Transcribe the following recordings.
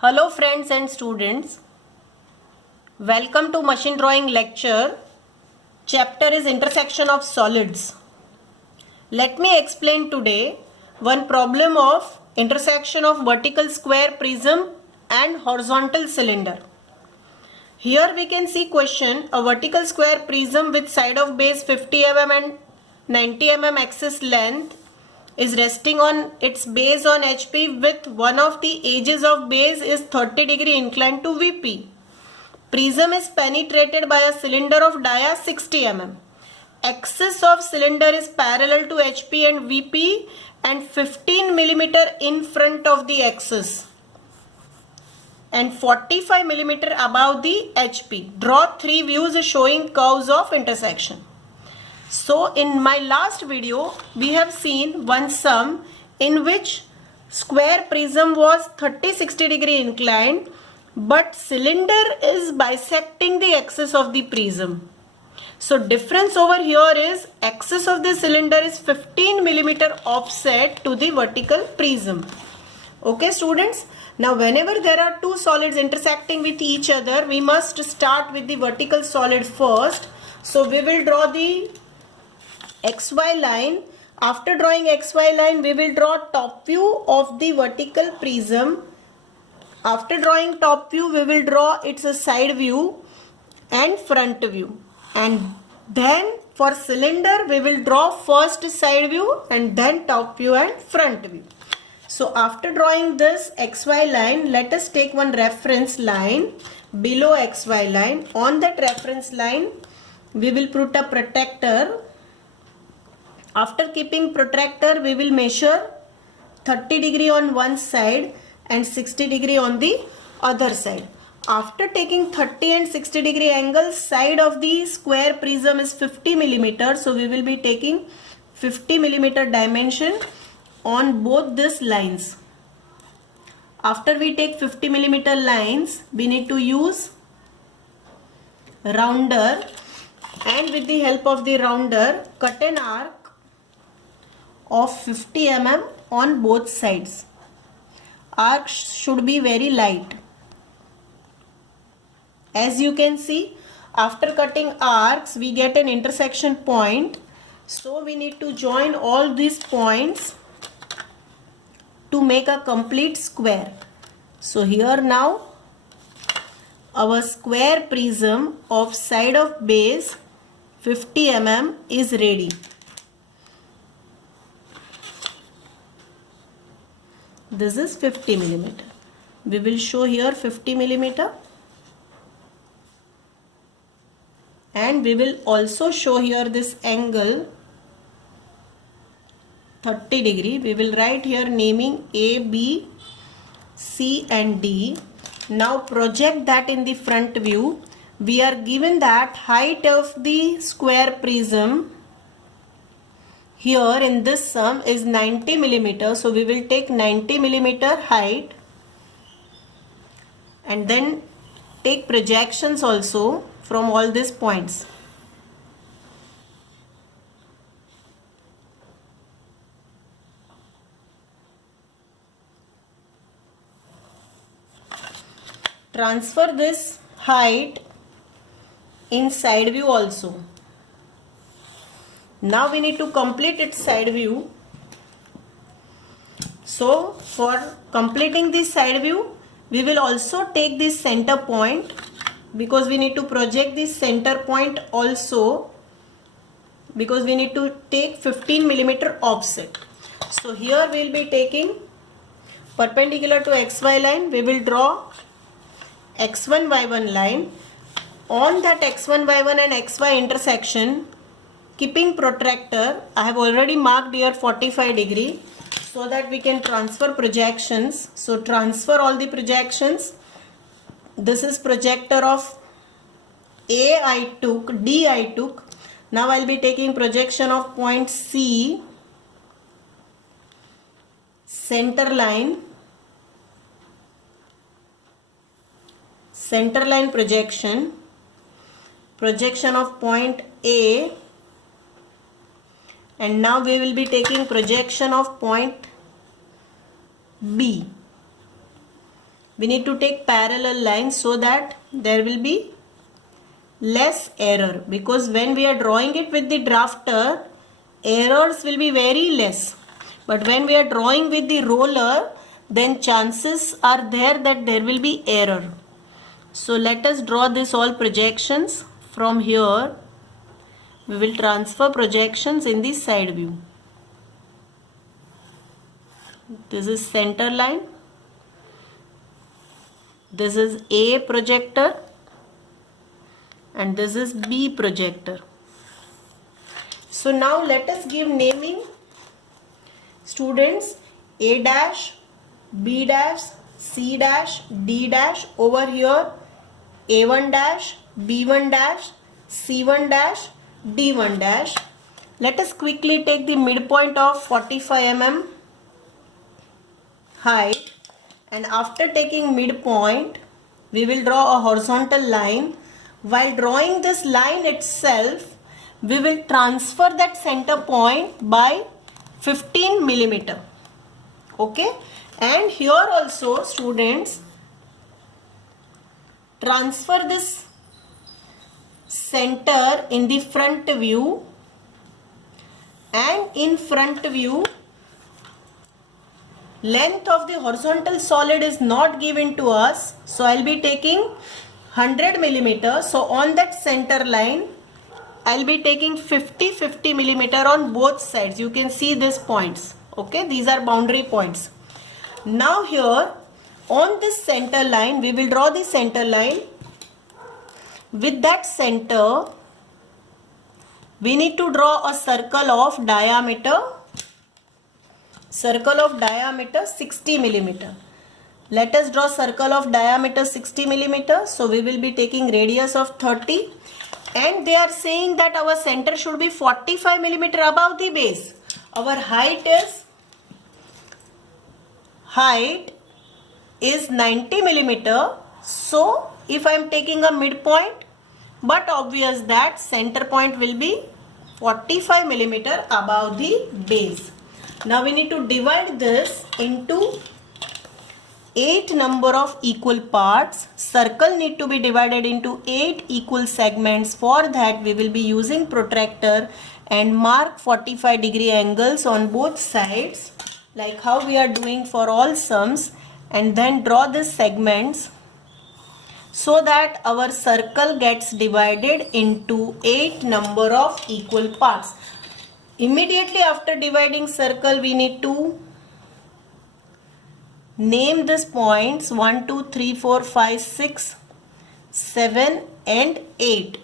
Hello friends and students, welcome to machine drawing lecture. Chapter is intersection of solids. Let me explain today one problem of intersection of vertical square prism and horizontal cylinder. Here we can see question, a vertical square prism with side of base 50 mm and 90 mm axis length is resting on its base on HP with one of the edges of base is 30 degree inclined to VP. Prism is penetrated by a cylinder of dia 60 mm. Axis of cylinder is parallel to HP and VP and 15 mm in front of the axis and 45 mm above the HP. Draw three views showing curves of intersection. So in my last video we have seen one sum in which square prism was 30-60 degree inclined but cylinder is bisecting the axis of the prism. So difference over here is axis of the cylinder is 15 mm offset to the vertical prism. Okay students, now whenever there are two solids intersecting with each other, we must start with the vertical solid first. So we will draw the XY line. After drawing XY line, we will draw top view of the vertical prism. After drawing top view, we will draw its side view and front view. And then for cylinder, we will draw first side view and then top view and front view. So after drawing this XY line, let us take one reference line below XY line. On that reference line, we will put a protractor. After keeping protractor, we will measure 30 degree on one side and 60 degree on the other side. After taking 30 and 60 degree angle, side of the square prism is 50 mm. So we will be taking 50 mm dimension on both these lines. After we take 50 mm lines, we need to use rounder and with the help of the rounder, cut an arc of 50 mm on both sides. Arc should be very light. As you can see, after cutting arcs, we get an intersection point. So we need to join all these points to make a complete square. So here now, our square prism of side of base 50 mm is ready. This is 50 mm. We will show here 50 mm and we will also show here this angle 30 degree. We will write here naming A, B, C and D. Now project that in the front view. We are given that height of the square prism here in this sum is 90 mm. So we will take 90 mm height and then take projections also from all these points. Transfer this height in side view also. Now we need to complete its side view. So for completing this side view, we will also take this center point because we need to project this center point also because we need to take 15 mm offset. So here we will be taking perpendicular to XY line. We will draw X1 Y1 line. On that X1 Y1 and XY intersection, keeping protractor, I have already marked here 45 degree so that we can transfer projections. So transfer all the projections. This is projector of A I took, D I took. Now I will be taking projection of point C, center line projection, projection of point A, and now we will be taking projection of point B. we need to take parallel lines so that there will be less error, because when we are drawing it with the drafter, errors will be very less. But when we are drawing with the roller, then chances are there that there will be error. So let us draw this all projections. From here, we will transfer projections in the side view. This is center line. This is A projector. And this is B projector. So now let us give naming. Students, A dash, B dash, C dash, D dash. Over here, A1 dash, B1 dash, C1 dash, D1 dash. Let us quickly take the midpoint of 45 mm height, and after taking midpoint, we will draw a horizontal line. While drawing this line itself, we will transfer that center point by 15 millimeter. Okay, and here also, students, transfer this center in the front view, and in front view, length of the horizontal solid is not given to us, so I'll be taking 100 millimeter. So on that center line, I'll be taking 50 millimeter on both sides. You can see these points. Okay, these are boundary points. Now here on this center line, we will draw the center line. With that center, we need to draw a circle of diameter. Circle of diameter 60 millimeter. Let us draw circle of diameter 60 millimeter. So we will be taking radius of 30, and they are saying that our center should be 45 millimeter above the base. Our height is 90 millimeter. So if I am taking a midpoint, but obvious that center point will be 45 millimeter above the base. Now we need to divide this into 8 number of equal parts. Circle need to be divided into 8 equal segments. For that, we will be using protractor and mark 45-degree angles on both sides, like how we are doing for all sums, and then draw these segments so that our circle gets divided into 8 number of equal parts. Immediately after dividing circle, we need to name these points 1, 2, 3, 4, 5, 6, 7 and 8.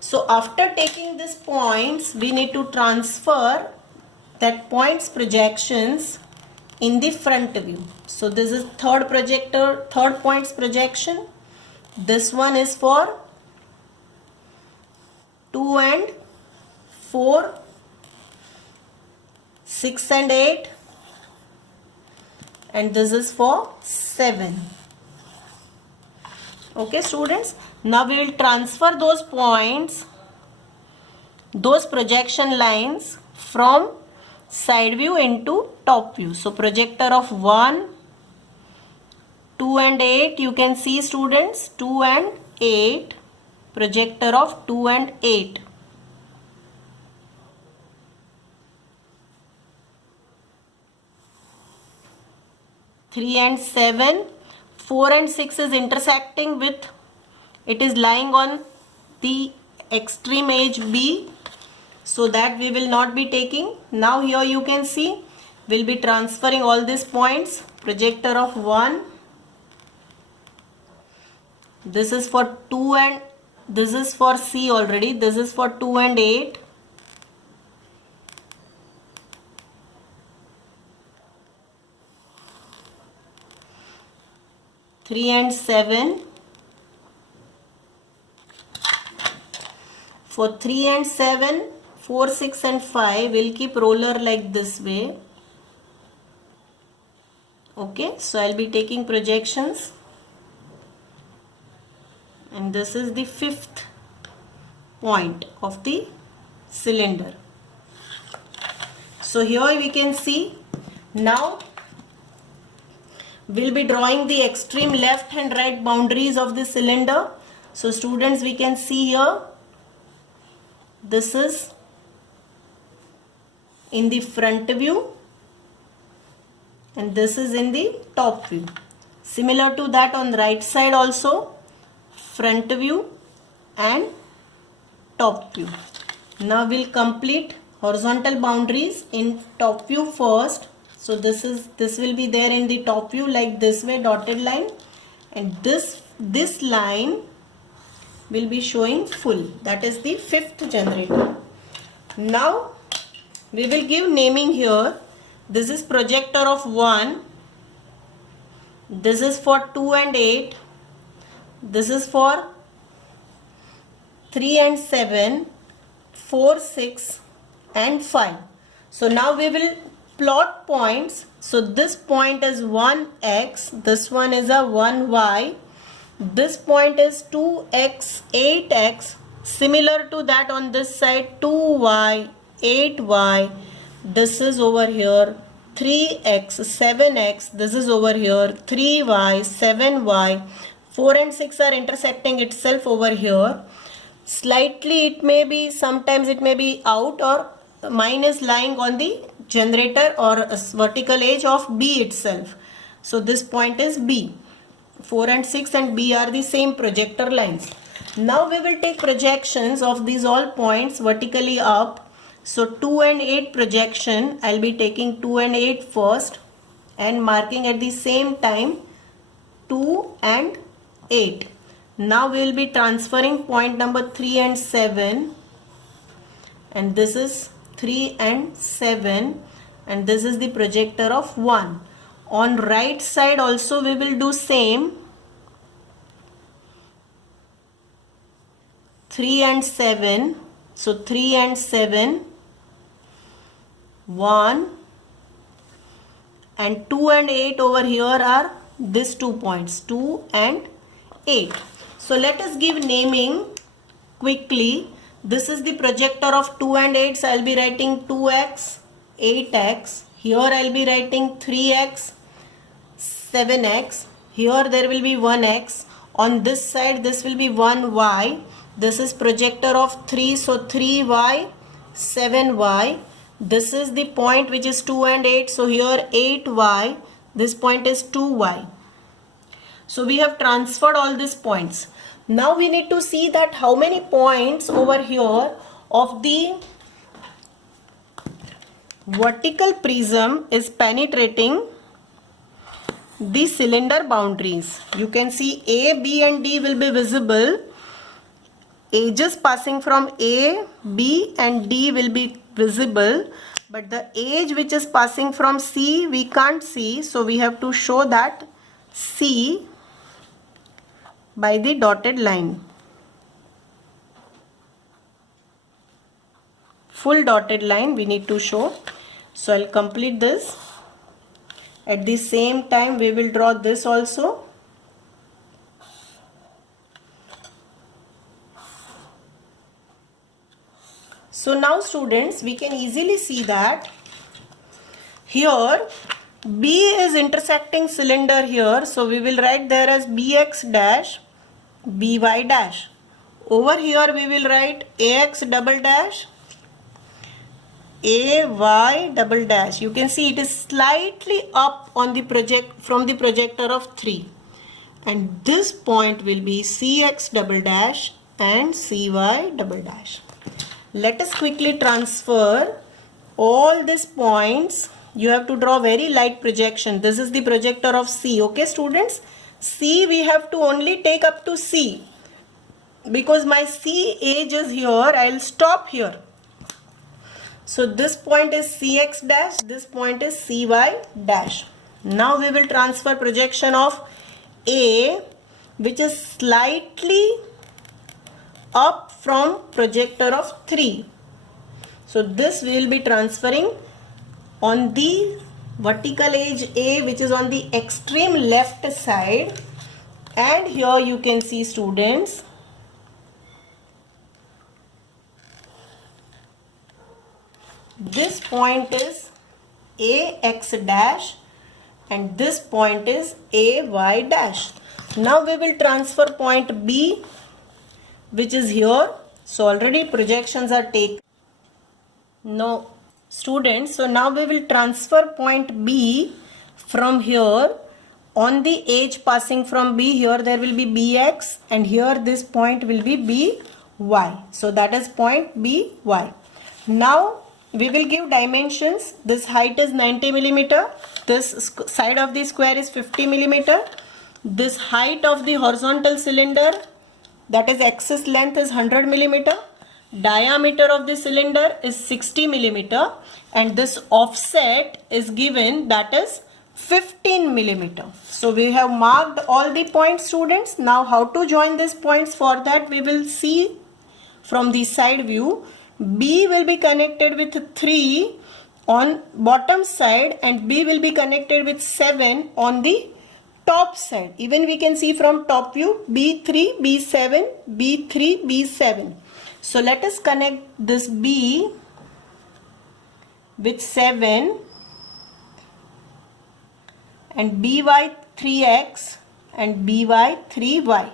So after taking these points, we need to transfer that points projections in the front view. So this is third points projection. This one is for 2 and 4, 6 and 8, and this is for 7. Okay, students, now we will transfer those points, those projection lines from side view into top view. So projector of 1, 2 and 8, you can see, students, 2 and 8, projector of 2 and 8. Three and 7, 4 and 6 is intersecting with, it is lying on the extreme edge B, so that we will not be taking. Now here you can see, we'll be transferring all these points. Projector of 1, this is for 2 and this is for C already, this is for 2 and 8. Three and 7. For 3 and 7, 4, 6 and 5, we'll keep roller like this way. Okay, so I'll be taking projections. And this is the 5th point of the cylinder. So here we can see, now we'll be drawing the extreme left and right boundaries of the cylinder. So students, we can see here, this is in the front view and this is in the top view. Similar to that on the right side also, front view and top view. Now we'll complete horizontal boundaries in top view first. So this will be there in the top view like this way, dotted line, and this line will be showing full. That is the fifth generator. Now we will give naming here. This is projector of 1. This is for 2 and 8. This is for 3 and 7, 4, 6 and 5. So now we will plot points. So this point is 1x, this one is a 1y, this point is 2x, 8x, similar to that on this side 2y, 8y, this is over here 3x, 7x, this is over here 3y, 7y, 4 and 6 are intersecting itself over here. Slightly it may be, sometimes it may be out, or mine is lying on the generator or vertical edge of B itself. So this point is B. 4 and 6 and B are the same projector lines. Now we will take projections of these all points vertically up. So 2 and 8 projection, I'll be taking 2 and 8 first and marking at the same time 2 and 8. Now we will be transferring point number 3 and 7, and this is 3 and 7, and this is the projector of 1. On right side also we will do same. 3 and 7. So 3 and 7, 1, and 2 and 8 over here are these 2 points, 2 and 8. So let us give naming quickly. This is the projector of 2 and 8. So I'll be writing 2x, 8x. Here I'll be writing 3x, 7x. Here there will be 1x. On this side this will be 1y. This is projector of 3. So 3y, 7y. This is the point which is 2 and 8. So here 8y. This point is 2y. So we have transferred all these points. Now we need to see that how many points over here of the vertical prism is penetrating the cylinder boundaries. You can see A, B and D will be visible. Edges passing from A, B and D will be visible. But the edge which is passing from C we can't see. So we have to show that C by the dotted line. Full dotted line we need to show. So I'll complete this. At the same time we will draw this also. So now students, we can easily see that here B is intersecting cylinder here. So we will write there as BX dash, BY dash. Over here we will write AX double dash, AY double dash. You can see it is slightly up on the from the projector of 3. And this point will be CX double dash and CY double dash. Let us quickly transfer all these points. You have to draw very light projection. This is the projector of C. Okay students? C we have to only take up to C. Because my C edge is here, I will stop here. So this point is CX dash, this point is CY dash. Now we will transfer projection of A, which is slightly up from projector of 3. So this we will be transferring on the vertical edge A, which is on the extreme left side. And here you can see students, this point is AX dash and this point is AY dash. Now we will transfer point B, which is here. So already projections are taken. No, students, so now we will transfer point B from here. On the edge passing from B, here there will be BX, and here this point will be BY. So that is point BY. Now we will give dimensions. This height is 90 millimeter. This side of the square is 50 millimeter. This height of the horizontal cylinder, that is axis length, is 100 millimeter. Diameter of the cylinder is 60 millimeter, and this offset is given, that is 15 millimeter. So we have marked all the points, students. Now how to join these points? For that we will see from the side view. B will be connected with 3 on bottom side, and B will be connected with 7 on the top side. Even we can see from top view, B3, B7, B3, B7. So let us connect this B with 7 and BY 3X and BY 3Y.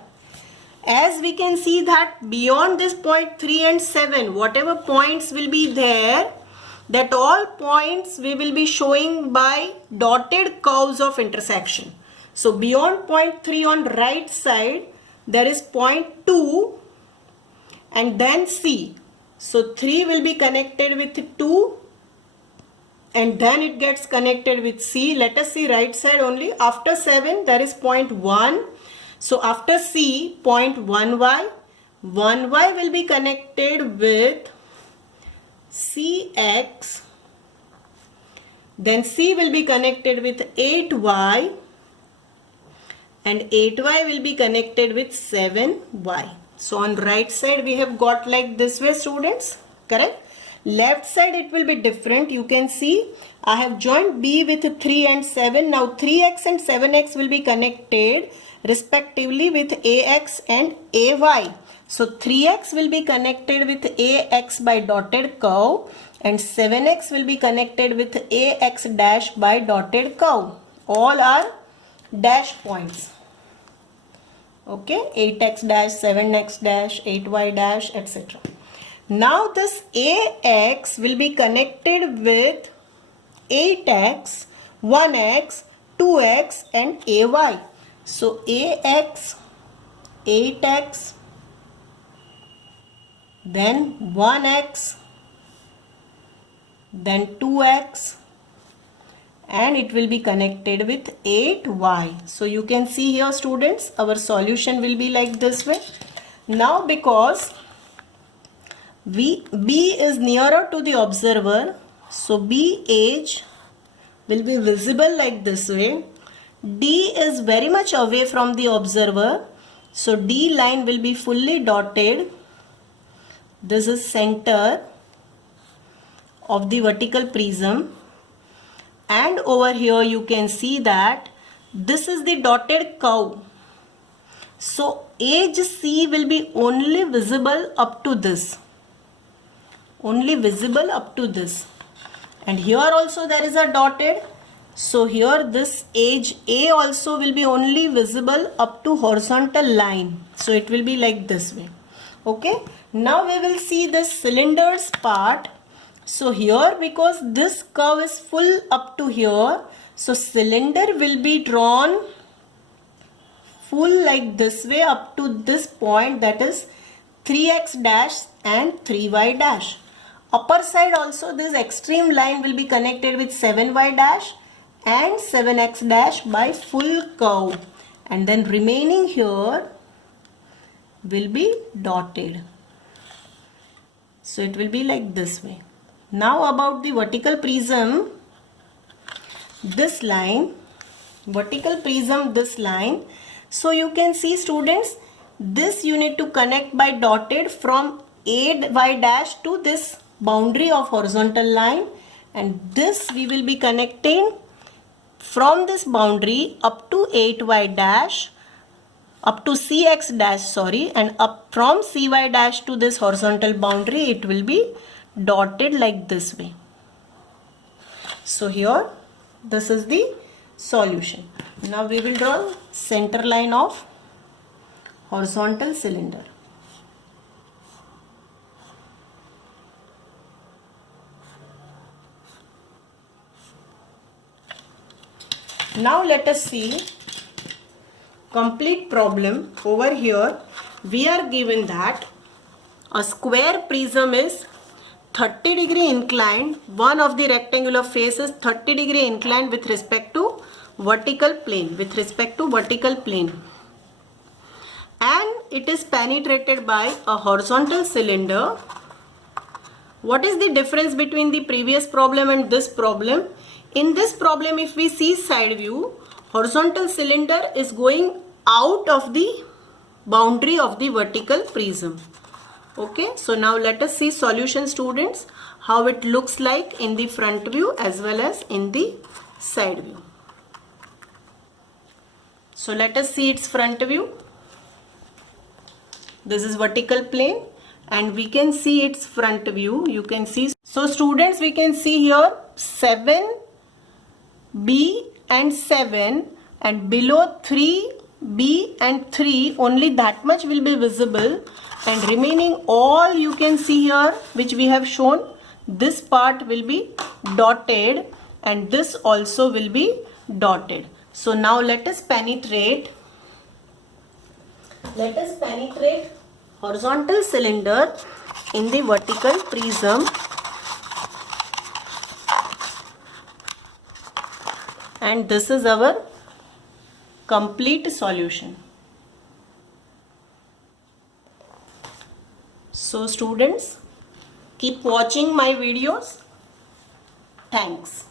As we can see that beyond this point 3 and 7, whatever points will be there, that all points we will be showing by dotted curves of intersection. So beyond point 3 on right side, there is point 2 and then C. So 3 will be connected with 2 and then it gets connected with C. Let us see right side only. After 7 there is point 1. So after C, point 1Y. 1Y will be connected with CX. Then C will be connected with 8Y. And 8Y will be connected with 7Y. So on right side we have got like this way, students. Correct? Left side it will be different. You can see I have joined B with 3 and 7. Now 3X and 7X will be connected respectively with AX and AY. So 3X will be connected with AX by dotted curve and 7X will be connected with AX dash by dotted curve. All are dash points. Okay, 8X dash, 7X dash, 8Y dash, etc. Now this AX will be connected with 8X, 1X, 2X and AY. So AX, 8X, then 1X, then 2X, and it will be connected with 8Y. So you can see here, students, our solution will be like this way. Now because B is nearer to the observer, so B edge will be visible like this way. D is very much away from the observer, so D line will be fully dotted. This is center of the vertical prism, and over here you can see that this is the dotted curve. So edge C will be only visible up to this. Only visible up to this. And here also there is a dotted. So here this edge A also will be only visible up to horizontal line. So it will be like this way. Okay. Now we will see the cylinders part. So here, because this curve is full up to here, so cylinder will be drawn full like this way up to this point, that is 3x dash and 3y dash. Upper side also this extreme line will be connected with 7y dash and 7x dash by full curve, and then remaining here will be dotted. So it will be like this way. Now about the vertical prism, this line, vertical prism, this line. So you can see, students, this you need to connect by dotted from 8y dash to this boundary of horizontal line, and this we will be connecting from this boundary up to 8y dash, up to cx dash, sorry, and up from cy dash to this horizontal boundary, it will be dotted like this way. So here this is the solution. Now we will draw center line of horizontal cylinder. Now let us see complete problem. Over here we are given that a square prism is 30 degree inclined. One of the rectangular face is 30 degree inclined with respect to vertical plane. And it is penetrated by a horizontal cylinder. What is the difference between the previous problem and this problem? In this problem, if we see side view, horizontal cylinder is going out of the boundary of the vertical prism. Okay, so now let us see solution, students, how it looks like in the front view as well as in the side view. So let us see its front view. This is vertical plane and we can see its front view. You can see. So students, we can see here 7, B and 7, and below 3, B and 3, only that much will be visible, and remaining all you can see here which we have shown, this part will be dotted and this also will be dotted. So now let us penetrate horizontal cylinder in the vertical prism. And this is our complete solution. So students, keep watching my videos. Thanks.